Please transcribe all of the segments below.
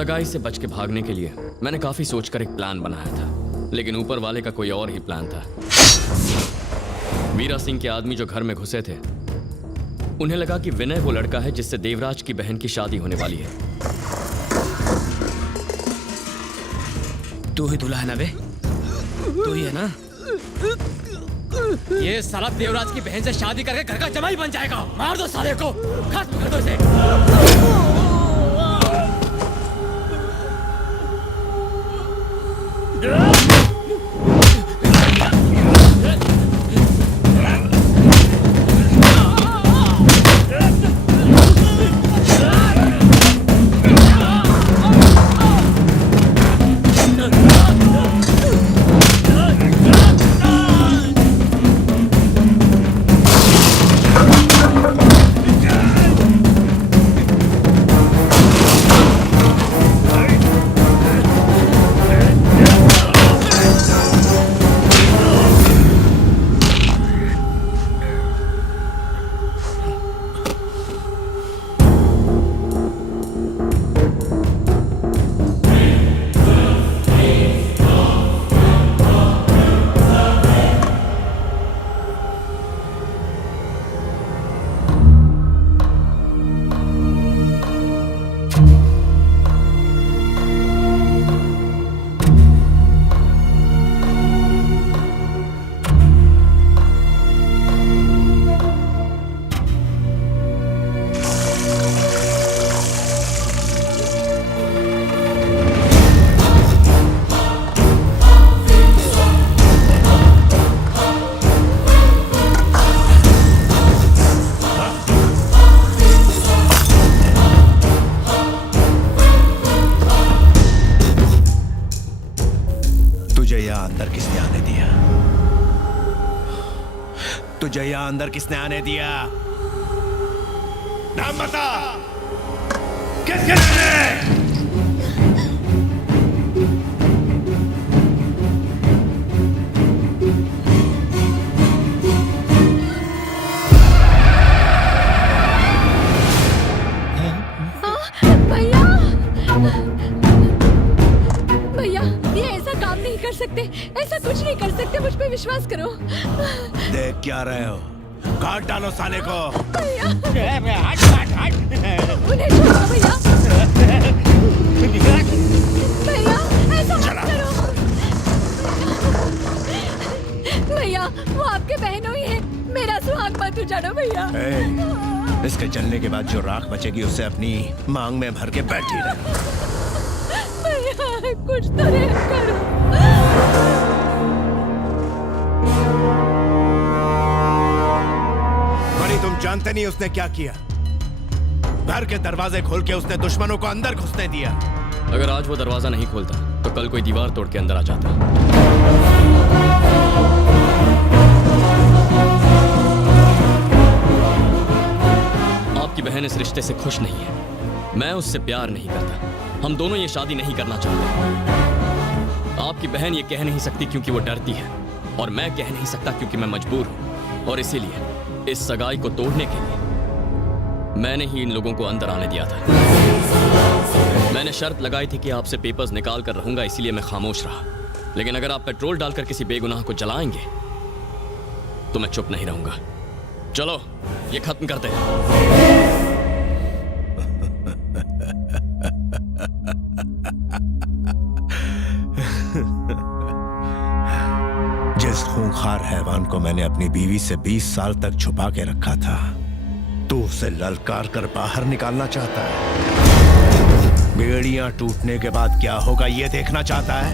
सगाई से बच के भागने के लिए मैंने काफी सोचकर एक प्लान बनाया था, लेकिन ऊपर वाले का कोई और ही प्लान था। वीरा सिंह के आदमी जो घर में घुसे थे, उन्हें लगा कि विनय वो लड़का है जिससे देवराज की बहन की शादी होने वाली है। तू ही दूल्हा है ना बे? तू ही है ना? ये साला देवराज की बहन से शादी करके घर का जमाई बन जाएगा। मार दो साले को, खत्म कर दो इसे। तुझे यहाँ अंदर किसने आने दिया? नाम बता। किसने? भैया, भैया ये ऐसा काम नहीं कर सकते, ऐसा कुछ नहीं कर सकते, मुझ पे विश्वास करो। देख क्या रहे हो? काट डालो साले को। भैया हट हट हट। उन्हें छोड़ो भैया। भैया ऐसा मत करो। भैया वो आपके बहनों ही है, मेरा सुहाग मत उजाड़ो भैया। इसके चलने के बाद जो राख बचेगी उसे अपनी मांग में भर के बैठी रहे। भैया कुछ तो रहम करो। तुम जानते नहीं उसने क्या किया? घर के दरवाजे खोल के उसने दुश्मनों को अंदर घुसने दिया। अगर आज वो दरवाजा नहीं खोलता तो कल कोई दीवार तोड़ के अंदर आ जाता। आपकी बहन इस रिश्ते से खुश नहीं है, मैं उससे प्यार नहीं करता, हम दोनों ये शादी नहीं करना चाहते। आपकी बहन ये कह नहीं सकती क्योंकि वो डरती है, और मैं कह नहीं सकता क्योंकि मैं मजबूर हूं, और इसीलिए इस सगाई को तोड़ने के लिए मैंने ही इन लोगों को अंदर आने दिया था। मैंने शर्त लगाई थी कि आपसे पेपर्स निकाल कर रहूंगा, इसीलिए मैं खामोश रहा। लेकिन अगर आप पेट्रोल डालकर किसी बेगुनाह को जलाएंगे तो मैं चुप नहीं रहूंगा। चलो ये खत्म करते हैं। जिस खूंखार हैवान को मैंने अपनी बीवी से 20 साल तक छुपा के रखा था, तू उसे ललकार कर बाहर निकालना चाहता है। बेड़ियां टूटने के बाद क्या होगा ये देखना चाहता है।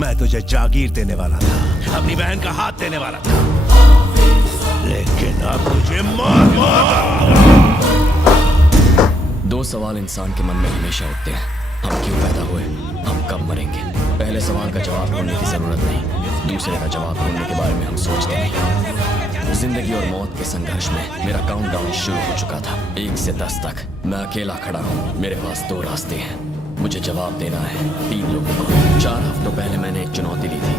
मैं तुझे जागीर देने वाला था, अपनी बहन का हाथ देने वाला था, लेकिन अब तुझे मार। दो सवाल इंसान के मन में हमेशा उठते हैं, हम क्यों पैदा हुए, हम कब मरेंगे। पहले सवाल का जवाब ढूंढने की जरूरत नहीं, दूसरे का जवाब ढूंढने के बारे में हम सोचते नहीं। जिंदगी और मौत के संघर्ष में मेरा काउंटडाउन शुरू हो चुका था, 1 से 10 तक। मैं अकेला खड़ा हूँ, मेरे पास 2 रास्ते हैं, मुझे जवाब देना है 3 लोगों को। 4 हफ्तों पहले मैंने एक चुनौती ली थी,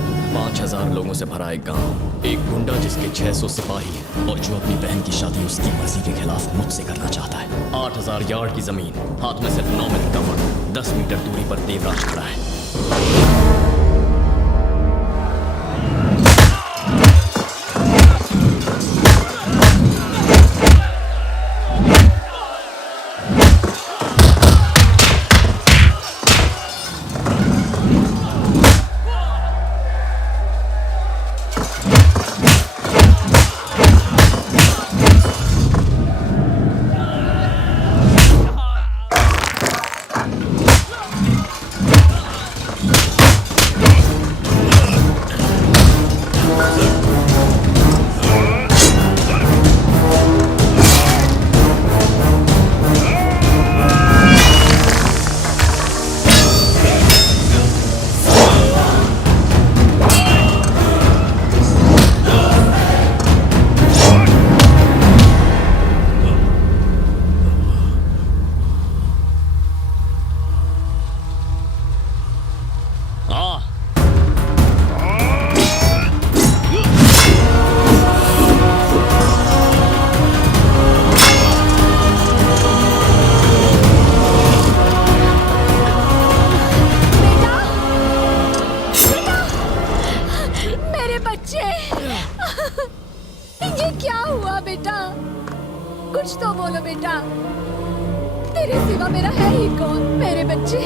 8,000 लोगों से भरा एक गांव, एक गुंडा जिसके 600 सिपाही हैं और जो अपनी बहन की शादी उसकी मर्जी के खिलाफ मुझसे करना चाहता है। 8,000 यार्ड की जमीन, हाथ में सिर्फ 9 मिनट का वक्त, 10 मीटर दूरी पर देवराज खड़ा है। ये क्या हुआ बेटा? कुछ तो बोलो बेटा। तेरे सिवा मेरा है ही कौन? मेरे बच्चे।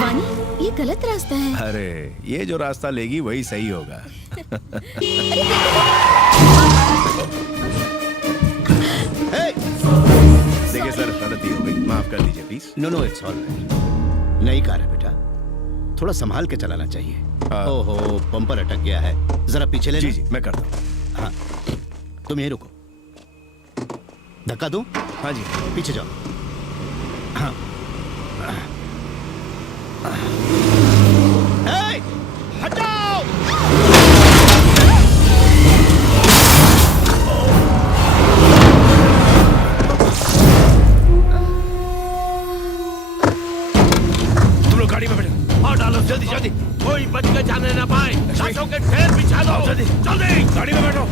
वानी, ये गलत रास्ता है। अरे ये जो रास्ता लेगी वही सही होगा। देखिए सर, गलती हो गई, माफ कर दीजिए please. No no, it's all right. नई कार है बेटा, थोड़ा संभाल के चलाना चाहिए। ओहो, बम्पर अटक गया है, जरा पीछे ले। जी जी, मैं करता हूँ। हाँ, तुम यहीं रुको। धक्का दूं? हाँ जी, पीछे जाओ। हाँ। ए, हटाओ! तुम लोग गाड़ी में बैठो और डालो जल्दी जल्दी। कोई बच के जाने ना पाए। लाशों के ढेर बिछा दो। जल्दी जल्दी गाड़ी में बैठो।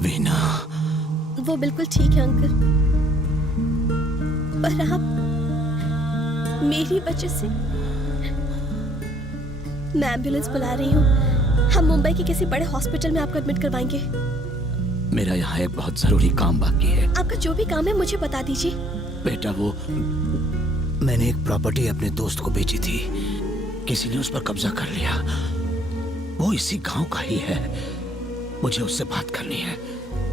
वीना, वो बिल्कुल ठीक है अंकल, पर आप मेरी वजह से। मैं एम्बुलेंस बुला रही हूँ। हम मुंबई के किसी बड़े हॉस्पिटल में आपको एडमिट करवाएंगे। मेरा यहाँ एक बहुत जरूरी काम बाकी है। आपका जो भी काम है मुझे बता दीजिए। बेटा, वो मैंने एक प्रॉपर्टी अपने दोस्त को बेची थी, किसी ने उस पर कब्जा कर लिया। वो इसी गांव का ही है। मुझे उससे बात करनी है।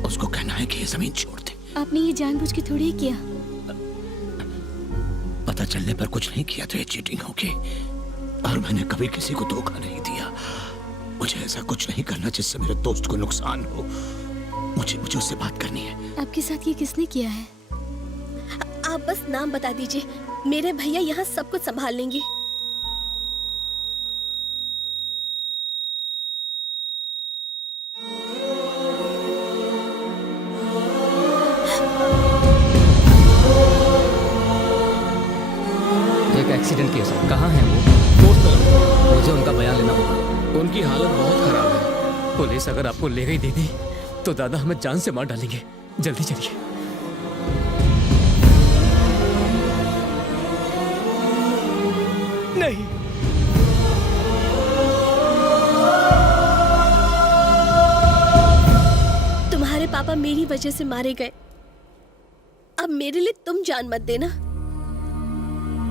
उसको कहना है कि ये जमीन छोड़ दे। आपने ये जानबूझ के थोड़ी ही किया। पता चलने पर कुछ नहीं किया तो ये चीटिंग होगी, और मैंने कभी किसी को धोखा नहीं दिया। मुझे ऐसा कुछ नहीं करना जिससे मेरे दोस्त को नुकसान हो। मुझे उससे बात करनी है। आपके साथ ये किसने किया है? आप बस नाम बता दीजिए, मेरे भैया यहाँ सब कुछ संभाल लेंगे। एक एक्सीडेंट केस है। कहाँ है वो? मुझे उनका बयान लेना होगा। उनकी हालत बहुत खराब है। पुलिस अगर आपको ले गई दीदी तो दादा हमें जान से मार डालेंगे। जल्दी चलिए। नहीं, तुम्हारे पापा मेरी वजह से मारे गए। अब मेरे लिए तुम जान मत देना।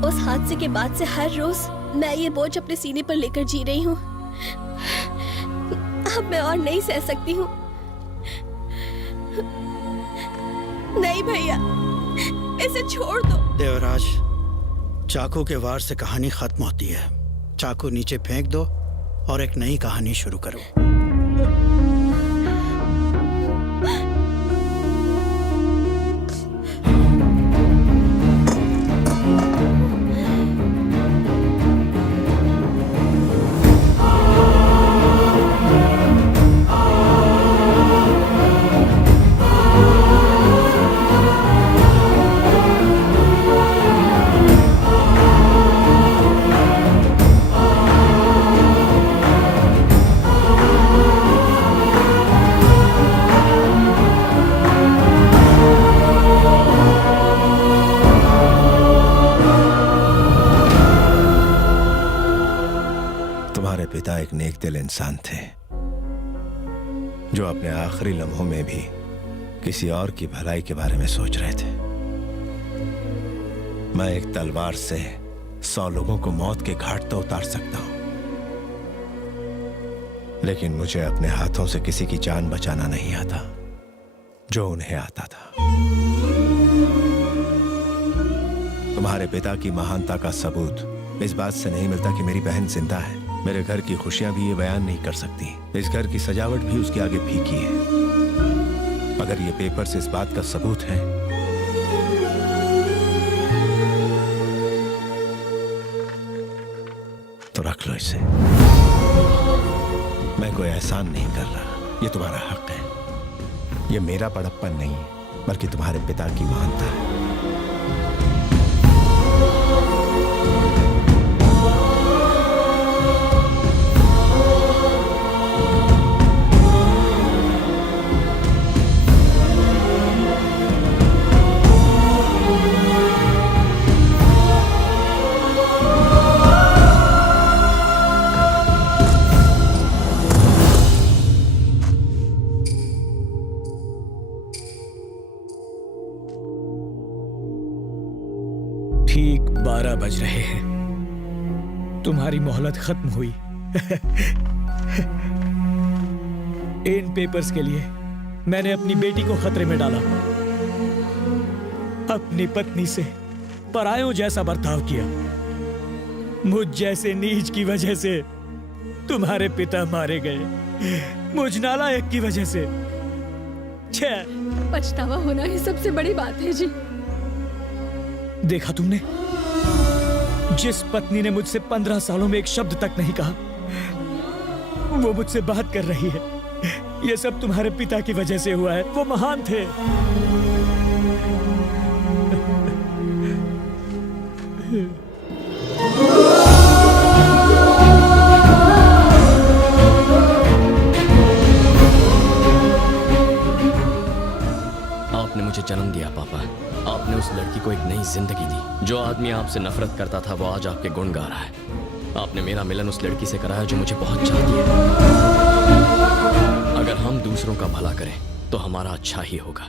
उस हादसे के बाद से हर रोज मैं ये बोझ अपने सीने पर लेकर जी रही हूँ। अब मैं और नहीं सह सकती हूँ। नहीं भैया, इसे छोड़ दो। देवराज, चाकू के वार से कहानी खत्म होती है। चाकू नीचे फेंक दो और एक नई कहानी शुरू करूं। तुम्हारे पिता एक नेक दिल इंसान थे जो अपने आखिरी लम्हों में भी किसी और की भलाई के बारे में सोच रहे थे। मैं एक तलवार से 100 लोगों को मौत के घाट तो उतार सकता हूं, लेकिन मुझे अपने हाथों से किसी की जान बचाना नहीं आता जो उन्हें आता था। तुम्हारे पिता की महानता का सबूत इस बात से नहीं मिलता कि मेरी बहन जिंदा है। मेरे घर की खुशियां भी ये बयान नहीं कर सकती। इस घर की सजावट भी उसके आगे फीकी है। अगर ये पेपर्स इस बात का सबूत है तो रख लो इसे। मैं कोई एहसान नहीं कर रहा, ये तुम्हारा हक है। ये मेरा बड़प्पन नहीं बल्कि तुम्हारे पिता की महानता है। ठीक 12 बज रहे हैं। तुम्हारी मोहलत खत्म हुई। इन पेपर्स के लिए मैंने अपनी बेटी को खतरे में डाला, अपनी पत्नी से परायों जैसा बर्ताव किया। मुझ जैसे नीच की वजह से तुम्हारे पिता मारे गए, मुझ नालायक की वजह से। पछतावा होना ही सबसे बड़ी बात है जी। देखा तुमने, जिस पत्नी ने मुझसे 15 सालों में एक शब्द तक नहीं कहा, वो मुझसे बात कर रही है। ये सब तुम्हारे पिता की वजह से हुआ है। वो महान थे। आपने मुझे जन्म दिया पापा। आपने उस लड़की को एक नई जिंदगी दी। जो आदमी आपसे नफरत करता था वो आज आपके गुण गा रहा है। आपने मेरा मिलन उस लड़की से कराया जो मुझे बहुत चाहती है। अगर हम दूसरों का भला करें तो हमारा अच्छा ही होगा।